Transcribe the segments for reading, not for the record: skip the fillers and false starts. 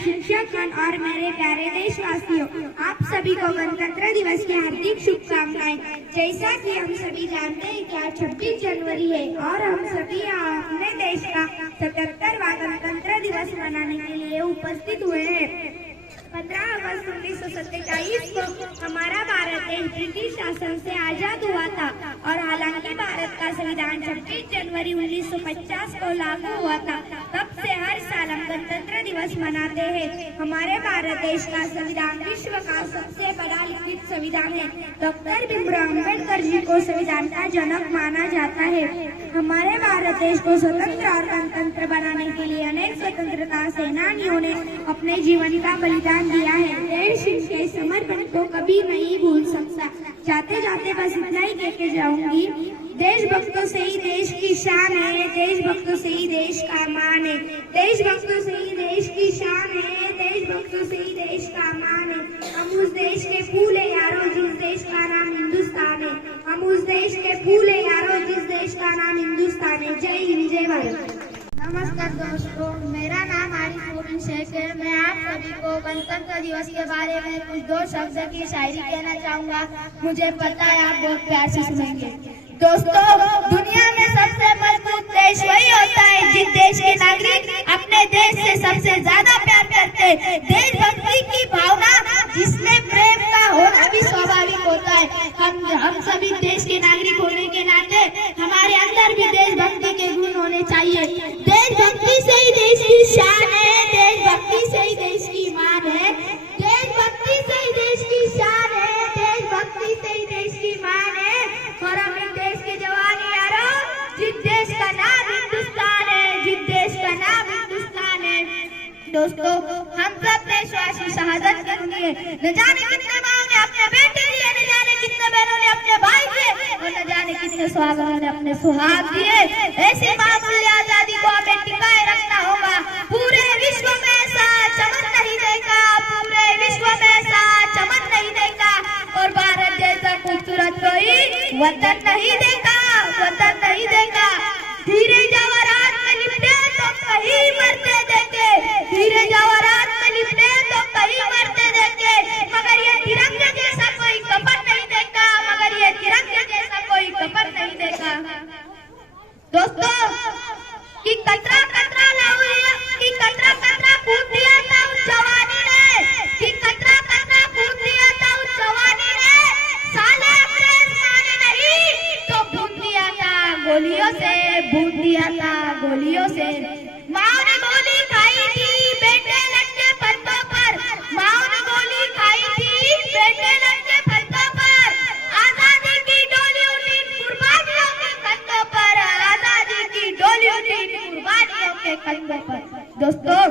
शिक्षकगण और मेरे प्यारे देशवासियों, आप सभी को गणतंत्र दिवस की हार्दिक शुभकामनाएं। जैसा कि हम सभी जानते हैं कि आज 26 जनवरी है और हम सभी अपने देश का 77वां गणतंत्र दिवस मनाने के लिए उपस्थित हुए हैं। 15 अगस्त 1947 को हमारा भारत देश ब्रिटिश शासन से आजाद हुआ था और हालांकि भारत का संविधान 26 जनवरी 1950 को लागू हुआ था, तब से हर साल हम गणतंत्र दिवस मनाते हैं। हमारे भारत देश का संविधान विश्व का सबसे बड़ा लिखित संविधान है। डॉक्टर भीमराव अम्बेडकर जी को संविधान का जनक माना जाता है। हमारे भारत देश को स्वतंत्र और गणतंत्र बनाने के लिए अनेक स्वतंत्रता सेनानियों ने अपने जीवन का बलिदान दिया है। देश के समर्पण को कभी नहीं भूल सकता। जाते जाते बस इतना ही कह के जाऊंगी, देशभक्तों से ही देश की शान है, देशभक्तों से ही देश का मान है, देशभक्तों से ही देश की शान है, देशभक्तों से ही देश का मान है। हम उस देश के फूल है यारो जिस देश का नाम हिंदुस्तान है। हम उस देश के फूल है यारो जिस देश का नाम हिंदुस्तान है। जय हिंद, जय भारत। नमस्कार दोस्तों, मेरा नाम आरिफ मोमिन शेख है। मैं आप सभी को गणतंत्र दिवस के बारे में कुछ 2 शब्द की शायरी कहना चाहूँगा। मुझे पता है आप बहुत प्यार से सुनेंगे। दोस्तों, दुनिया में सबसे मजबूत देश वही होता है जिस देश के नागरिक अपने देश से सबसे ज्यादा प्यार करते हैं। देशभक्ति की भावना जिसमें प्रेम का होना भी स्वाभाविक होता है। हम सभी देश के नागरिक होने के नाते हमारे अंदर भी देशभक्ति के गुण होने चाहिए। देशभक्ति से ही देश की शान है, देशभक्ति से ही देश की मान है, देशभक्ति से ही देश की शान है, देशभक्ति से ही देश की मान है। और हम इस देश के जवान यारों, जिस देश का नाम हिंदुस्तान है, जिस देश का नाम हिंदुस्तान है। दोस्तों, हम सब देशवासी शहादत के लिए न जाने कितने माओ ने अपने बेटे लिए, न जाने कितने बहनों ने अपने भाई दिए और न जाने कितने सुहागनों ने अपने सुहाग दिए। ऐसी मामूली आजादी को हमें टिकाए रखना होगा। पूरे विश्व में ऐसा चमन नहीं देखा, पूरे विश्व में ऐसा चमन नहीं देखा और भारत जैसा खूबसूरत कोई वतन नहीं देखा, वतन नहीं देखा। धीरे जाओ रात में लिपटे तो कहीं मरते देखे, धीरे जाओ रात में लिपटे तो कहीं मरते देखे, मगर ये तिरंगे जैसा कोई कफन नहीं देखा, मगर ये तिरंगे जैसा कोई कफन नहीं देखा। दोस्तों, कि कतरा कतरा लाऊं, कि कतरा कतरा खून दिया था उस जवानी ने, कि कतरा कतरा खून दिया था उस जवानी ने। साले अंग्रेज माने नहीं तो भून दिया था गोलियों से, भून दिया था गोलियों से। माँ ने गोली खाई थी बेटे लटके फंदों पर, माँ ने गोली खाई थी बेटे लटके फंदों पर। आजादी की डोली उठी कुर्बानियों के कंधों पर, आजादी की डोली उठी कुर्बानियों के कंधों पर। दोस्तों,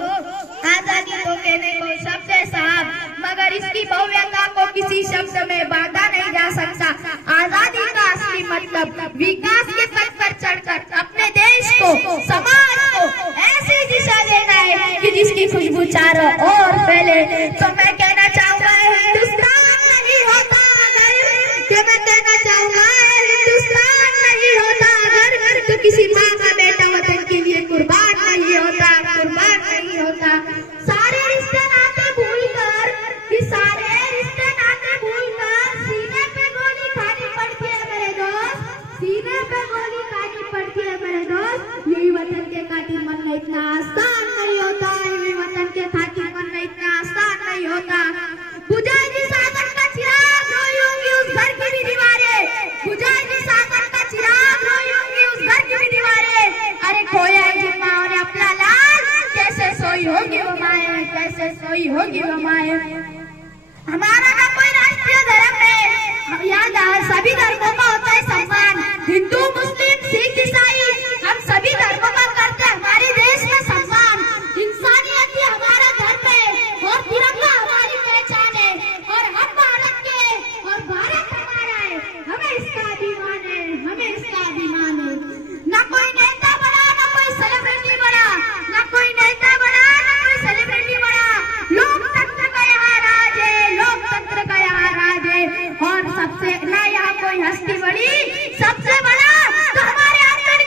आजादी तो कहने को शब्द है साहब, मगर इसकी भव्यता को किसी शब्द में बांधा नहीं जा सकता। आजादी का असली मतलब विकास के पथ पर चढ़कर अपने देश को, समाज को ऐसी दिशा देना है कि जिसकी खुशबू चारों ओर फैले। तो मैं कहना चाहूँगा हिंदुस्तान नहीं होता अगर, कि मैं कहना चाहूँगा हिंदुस्तान नहीं होता अगर, तो किसी माँ का बेटा वतन के लिए कुर्बान नहीं होता, कुर्बान नहीं होता। सारे रिश्ते नाते भूलकर, कि सारे रिश्ते नाते भूलकर सीने पे गोली खानी पड़ती है मेरे दोस्त, सीने पे गोली खानी पड़ती है मेरे दोस्त। यही वतन के खातिर मरना इतना आसान नहीं होता, यही वतन के खातिर मरना इतना आसान नहीं होता। बुझाएगी सागर का चिराग, रोई होंगी उस घर की भी दीवारें, बुझाएगी सागर का चिराग, रोई होंगी उस घर की भी दीवारें। अरे खोया है जिन माओ ने अपना लाल, कैसे सोई होगी वो माए, कैसे सोई होगी वो माए। हमारा ना कोई राष्ट्रीय धर्म है, यहाँ सभी धर्मों का होता है सम्मान। हिंदू, मुस्लिम, सिख, ईसाई, हम सभी धर्मों का करते हैं हमारे देश में सम्मान। इंसानियत ही हमारा धर्म है और तिरंगा हमारी पहचान है और हम भारत के और भारत हमारा है। हमें इसका अभिमान है, हमें इसका अभिमान है। ना कोई नेता बना, ना कोई सेलिब्रिटी बना, ना कोई नेता बना, ना कोई सेलिब्रिटी बना। लोकतंत्र का यहाँ राज है, लोकतंत्र का यहाँ राज है। और सबसे ना यहाँ कोई हस्ती बड़ी, सबसे बड़ा तो हमारे अंदर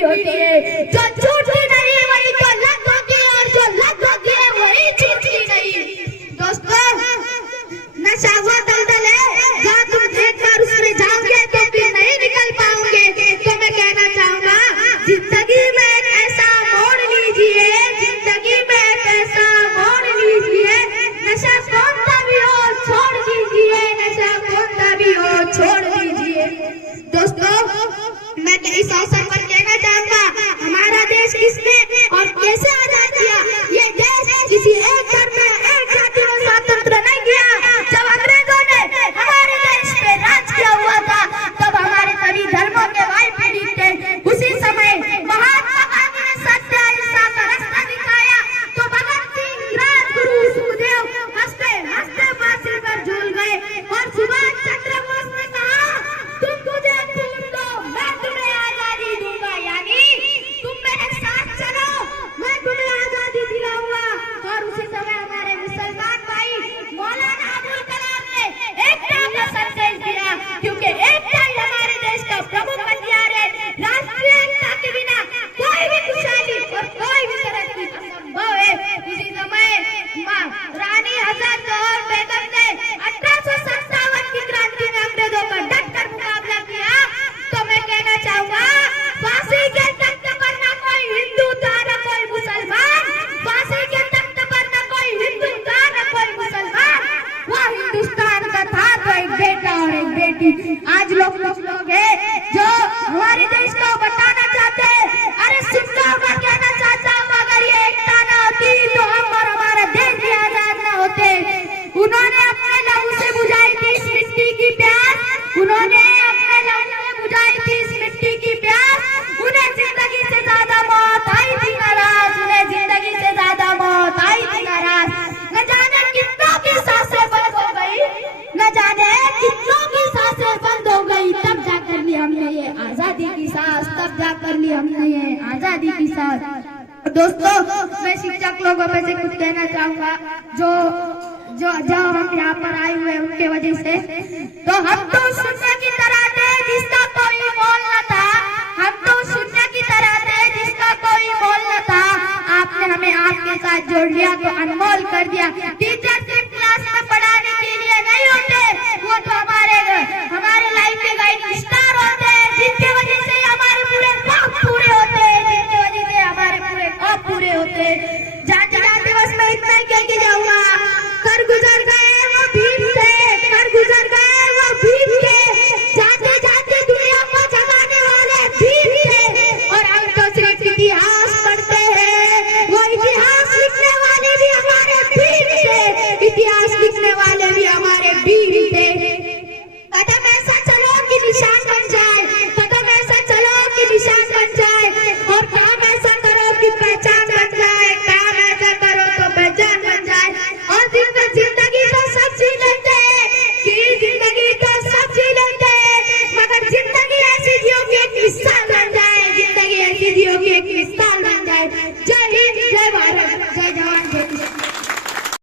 झूठी होती है। जो झूठी नहीं वही तो लग होगी और जो लग होगी है वही झूठी नहीं। दोस्तों, नशा वो दलदल है जहाँ तुम देखकर उसमें जाओगे तो फिर नहीं निकल पाओगे। तो मैं कहना चाहूंगा, जिंदगी में एक ऐसा मोड़ लीजिए, जिंदगी में एक ऐसा मोड़ लीजिए, नशा कौन सा भी हो छोड़ दीजिए, नशा कौन सा भी हो छोड़ दीजिए। दोस्तों, मैं इस अवसर पर कहना चाहूंगा, हमारा देश किसने और कैसे आजाद किया? ये देश किसी एक धर्म में एक जाति में स्वतंत्र नहीं किया। जब अंग्रेजों ने हमारे देश पे राज किया हुआ था तब हमारे सभी धर्मों के भाई पीड़ित थे। उसी समय महात्मा गांधी ने सत्य अहिंसा का रास्ता दिखाया तो भगत सिंह, राजगुरु, सुखदेव हंसते हंसते फांसी पर झूल गए और सुभाष चंद्र बोस ने कहा, तुम मुझे खून दो, मैं तुम्हें आजादी दूंगा। यानी तुम मेरे साथ चलो, मैं तुम्हें आजादी दिलाऊंगा। और उसी समय हमारे मुसलमान भाई मौलाना अबुल कलाम ने एकता का संदेश दिया, क्योंकि एकता ही हमारे देश का प्रमुख हथियार है। राष्ट्रीय एकता के बिना कोई भी खुशहाली और कोई भी तरक्की असंभव है। उसी समय रानी हजरत जौहर बेगम ने 1857 की क्रांति में अंग्रेजों का डटकर मुकाबला किया। तो मैं कहना चाहूंगा, फांसी के तख्त पर न कोई हिंदू था न कोई मुसलमान, फांसी के तख्त पर न कोई हिंदू था न कोई मुसलमान, वो हिंदुस्तान का था तो एक बेटा और एक बेटी। आज लोग हैं जो हमारे देश को बताना चाहते हैं, अरे सुनना मैं कहना चाहता हूँ, अगर ये एकता न होती तो हम और हमारा देश भी आजाद न होते। उन्होंने अपने लहू से बुझाई थी इस मिट्टी की प्यास, उन्होंने अपने लहू से बुझाई थी इस मिट्टी की प्यास। उन्हें जिंदगी से ज्यादा मौत आई थी नाराज, उन्हें जिंदगी से ज्यादा मौत आई थी नाराज। न जाने कितनों की सांसें बंद हो गई, न जाने कितनों की सांसें बंद हो गई, तब जाकर ली हमने ये आजादी की सांस, तब जाकर ली हमने ये आजादी की सांस। दोस्तों, मैं शिक्षक लोगों में से कुछ कहना चाहूंगा जो हम यहाँ पर आए हुए उनके वजह से। तो हम तो शून्य की तरह थे जिसका कोई मोल न था, हम तो शून्य की तरह थे जिसका कोई मोल न था। आपने हमें आपके साथ जोड़ लिया तो अनमोल कर दिया। टीचर